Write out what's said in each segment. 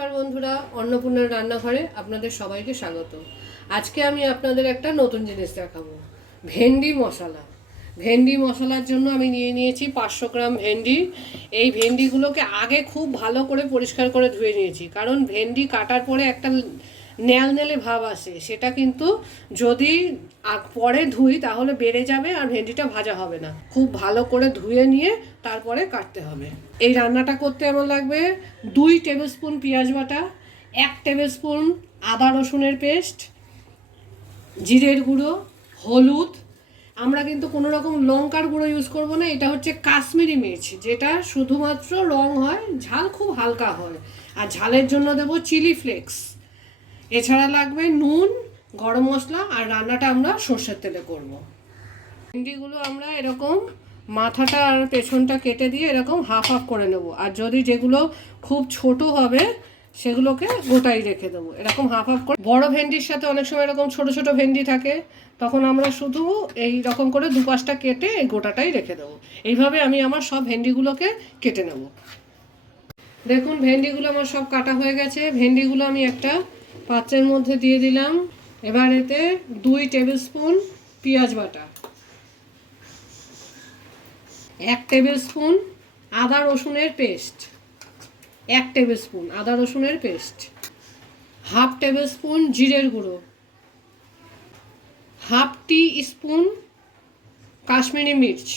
নমস্কার বন্ধুরা, অন্নপূর্ণার রান্নাঘরে আপনাদের সবাইকে স্বাগত। আজকে আমি আপনাদের একটা নতুন জিনিস দেখাবো, ভেন্ডি মশলা। ভেন্ডি মশলার জন্য আমি নিয়ে নিয়েছি 500 গ্রাম ভেন্ডি। এই ভেন্ডিগুলোকে আগে খুব ভালো করে পরিষ্কার করে ধুয়ে নিয়েছি, কারণ ভেন্ডি কাটার পরে একটা নেলনেলে ভাব আসে, সেটা কিন্তু যদি পরে ধুই তাহলে বেড়ে যাবে আর ভেন্ডিটা ভাজা হবে না। খুব ভালো করে ধুয়ে নিয়ে তারপরে কাটতে হবে। এই রান্নাটা করতে আমার লাগবে 2 টেবিল স্পুন পেঁয়াজ বাটা, 1 টেবিল স্পুন আদা রসুনের পেস্ট, জিরের গুঁড়ো, হলুদ। আমরা কিন্তু কোনো রকম লঙ্কার গুঁড়ো ইউজ করব না, এটা হচ্ছে কাশ্মীরি মির্চ, যেটা শুধুমাত্র রং হয়, ঝাল খুব হালকা হয়। আর ঝালের জন্য দেবো চিলি ফ্লেক্স। এছাড়া লাগবে নুন, গরম মশলা, আর রান্নাটা আমরা সর্ষের তেলে করব। ভেন্ডিগুলো আমরা এরকম মাথাটা আর পেছনটা কেটে দিয়ে এরকম হাফ হাফ করে নেব, আর যদি যেগুলো খুব ছোট হবে সেগুলোকে গোটাই রেখে দেবো, এরকম হাফ হাফ করে। বড় ভেন্ডির সাথে অনেক সময় এরকম ছোট ছোট ভেন্ডি থাকে, তখন আমরা শুধু এই রকম করে দুপাশটা কেটে এই গোটাটাই রেখে দেবো। এইভাবে আমি আমার সব ভেন্ডিগুলোকে কেটে নেব। দেখুন, ভেন্ডিগুলো আমার সব কাটা হয়ে গেছে। ভেন্ডিগুলো আমি একটা পাত্রের মধ্যে দিয়ে দিলাম। এবার এতে 2 টেবিল স্পুন পেঁয়াজ বাটা, 1 টেবিল স্পুন আদা রসুনের পেস্ট, 1 টেবিল স্পুন আদা রসুনের পেস্ট, হাফ টেবিল স্পুন জিরের গুঁড়ো, হাফ টি স্পুন কাশ্মীরি মির্চ,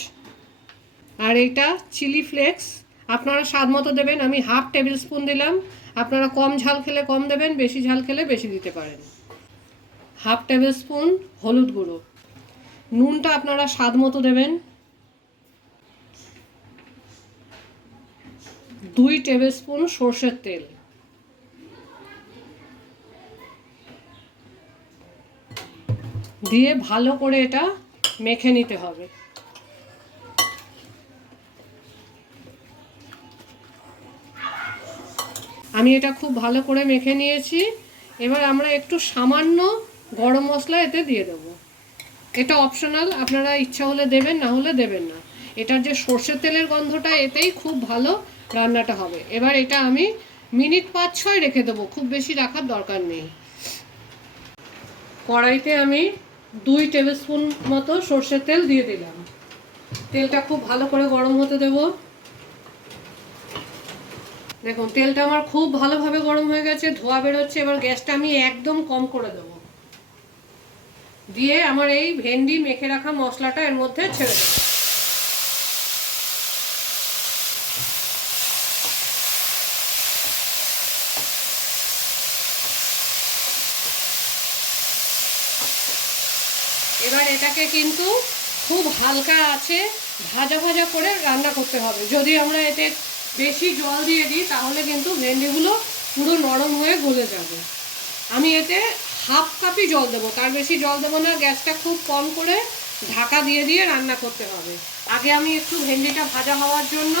আর এইটা চিলি ফ্লেক্স। আপনারা স্বাদ মতো দেবেন, আমি হাফ টেবিল স্পুন দিলাম। আপনারা কম ঝাল খেলে কম দেবেন, বেশি ঝাল খেলে বেশি দিতে পারেন। হাফ টেবিল স্পুন হলুদ গুঁড়ো, নুনটা আপনারা স্বাদ মতো দেবেন। 2 টেবিল স্পুন সর্ষের তেল, দিয়ে ভালো করে এটা মেখে নিতে হবে। আমি এটা খুব ভালো করে মেখে নিয়েছি। এবার আমরা একটু সামান্য গরম মশলা এতে দিয়ে দেবো। এটা অপশনাল, আপনারা ইচ্ছা হলে দেবেন, না হলে দেবেন না। এটার যে সর্ষের তেলের গন্ধটা, এতেই খুব ভালো রান্নাটা হবে। এবার এটা আমি মিনিট 5-6 রেখে দেবো, খুব বেশি রাখার দরকার নেই। কড়াইতে আমি 2 টেবিল স্পুন মতো সর্ষের তেল দিয়ে দিলাম। তেলটা খুব ভালো করে গরম হতে দেব। দেখুন, তেলটা আমার খুব ভালোভাবে গরম হয়ে গেছে, ধোঁয়া বেরোচ্ছে। এবার গ্যাসটা আমি একদম কম করে দেব, দিয়ে আমার এই ভেন্ডি মেখে রাখা মশলাটা এর মধ্যে ছেড়ে দেব। এবার এটাকে কিন্তু খুব হালকা আছে ভাজা ভাজা করে রান্না করতে হবে। যদি আমরা এতে বেশি জল দিয়ে দিই তাহলে কিন্তু ভেন্ডিগুলো পুরো নরম হয়ে গলে যাবে। আমি এতে হাফ কাপই জল দেবো, তার বেশি জল দেবো না। গ্যাসটা খুব কম করে ঢাকা দিয়ে দিয়ে রান্না করতে হবে। আগে আমি একটু ভেন্ডিটা ভাজা হওয়ার জন্য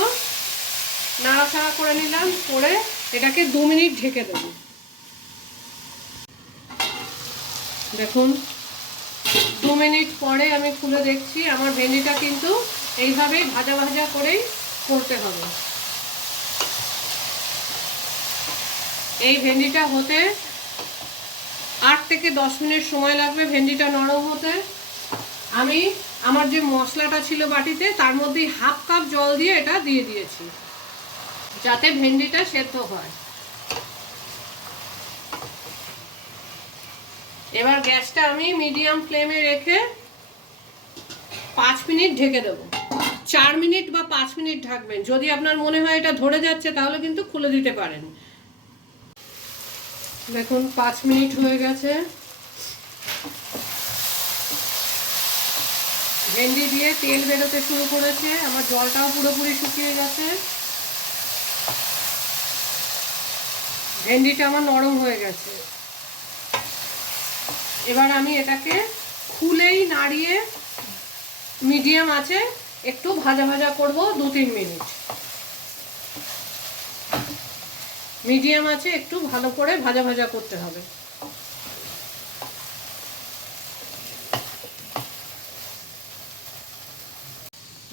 নাড়াচাড়া করে নিলাম, করে এটাকে 2 মিনিট ঢেকে দেবো। দেখুন, 2 মিনিট পরে আমি খুলে দেখছি, আমার ভেন্ডিটা কিন্তু এইভাবেই ভাজা ভাজা করেই করতে হবে। এই ভেন্ডিটা হতে 8 থেকে 10 মিনিট সময় লাগবে, ভেন্ডিটা নরম হতে। আমি আমার যে মশলাটা ছিল বাটিতে, তার মধ্যেই হাফ কাপ জল দিয়ে এটা দিয়ে দিয়েছি, যাতে ভেন্ডিটা সেদ্ধ হয়। এবার গ্যাসটা আমি মিডিয়াম ফ্লেমে রেখে 5 মিনিট ঢেকে দেবো। 4 মিনিট বা 5 মিনিট ঢাকবেন। যদি আপনার মনে হয় এটা ধরে যাচ্ছে তাহলে কিন্তু খুলে দিতে পারেন। দেখুন, 5 মিনিট হয়ে গেছে। ভেন্ডি দিয়ে তেল বেরোতে শুরু করেছে, আমার জলটাও পুরোপুরি শুকিয়ে গেছে। ভেন্ডিটা আমার নরম হয়ে গেছে। এবার আমি এটাকে খুলেই নাড়িয়ে মিডিয়াম আছে একটু ভাজা ভাজা করব 2-3 মিনিট। মিডিয়াম আছে একটু ভালো করে ভাজা ভাজা করতে হবে।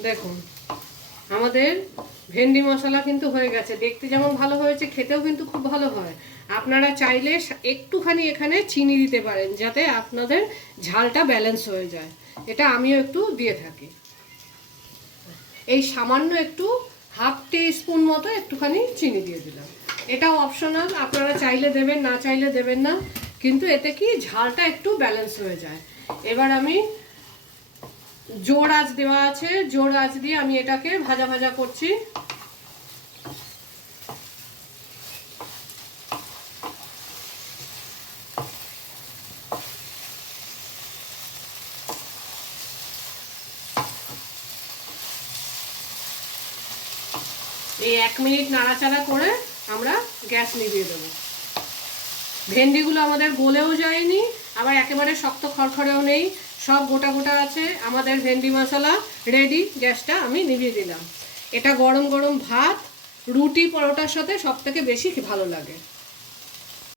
দেখুন, আমাদের ভেন্ডি মশলা কিন্তু হয়ে গেছে, দেখতে যেমন ভালো হয়েছে খেতেও কিন্তু খুব ভালো হয়। আপনারা চাইলে একটুখানি এখানে চিনি দিতে পারেন যাতে আপনাদের ঝালটা ব্যালেন্স হয়ে যায়। এটা আমিও একটু দিয়ে থাকি। এই সামান্য একটু হাফ টি-স্পুন মতো একটুখানি চিনি দিয়ে দিলাম। এটাও অপশনাল, আপনারা চাইলে দেবেন, না চাইলে দেবেন না, কিন্তু এতে কি ঝালটা একটু ব্যালেন্স হয়ে যায়। এবার আমি জোর আঁচ দেওয়া আছে, জোর আঁচ দিয়ে আমি এটাকে ভাজা ভাজা করছি। এই 1 মিনিট নাড়াচাড়া করে আমরা গ্যাস নিভিয়ে দেবো। ভেন্ডিগুলো আমাদের গলেও যায়নি, আবার একেবারে শক্ত খড়খড়েও নেই, সব গোটা গোটা আছে। আমাদের ভেন্ডি মশলা রেডি। গ্যাসটা আমি নিভিয়ে দিলাম। এটা গরম গরম ভাত, রুটি, পরোটার সাথে সবথেকে বেশি ভালো লাগে।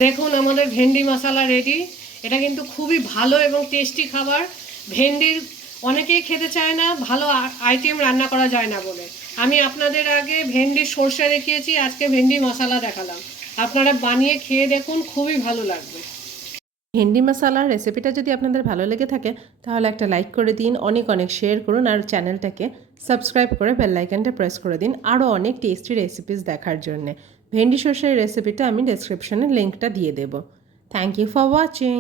দেখুন আমাদের ভেন্ডি মশলা রেডি। এটা কিন্তু খুবই ভালো এবং টেস্টি খাবার। ভেন্ডির অনেকেই খেতে চায় না, ভালো আইটেম রান্না করা যায় না বলে। আমি আপনাদের আগে ভেন্ডির সরষে দেখিয়েছি, আজকে ভেন্ডি মশলা দেখালাম। আপনারা বানিয়ে খেয়ে দেখুন, খুবই ভালো লাগবে। ভেন্ডি মশলার রেসিপিটা যদি আপনাদের ভালো লেগে থাকে তাহলে একটা লাইক করে দিন, অনেক অনেক শেয়ার করুন, আর চ্যানেলটাকে সাবস্ক্রাইব করে বেল আইকনটা প্রেস করে দিন আরও অনেক টেস্টি রেসিপিস দেখার জন্যে। ভেন্ডি সর্ষের রেসিপিটা আমি ডেসক্রিপশনে লিঙ্কটা দিয়ে দেবো। Thank you for watching.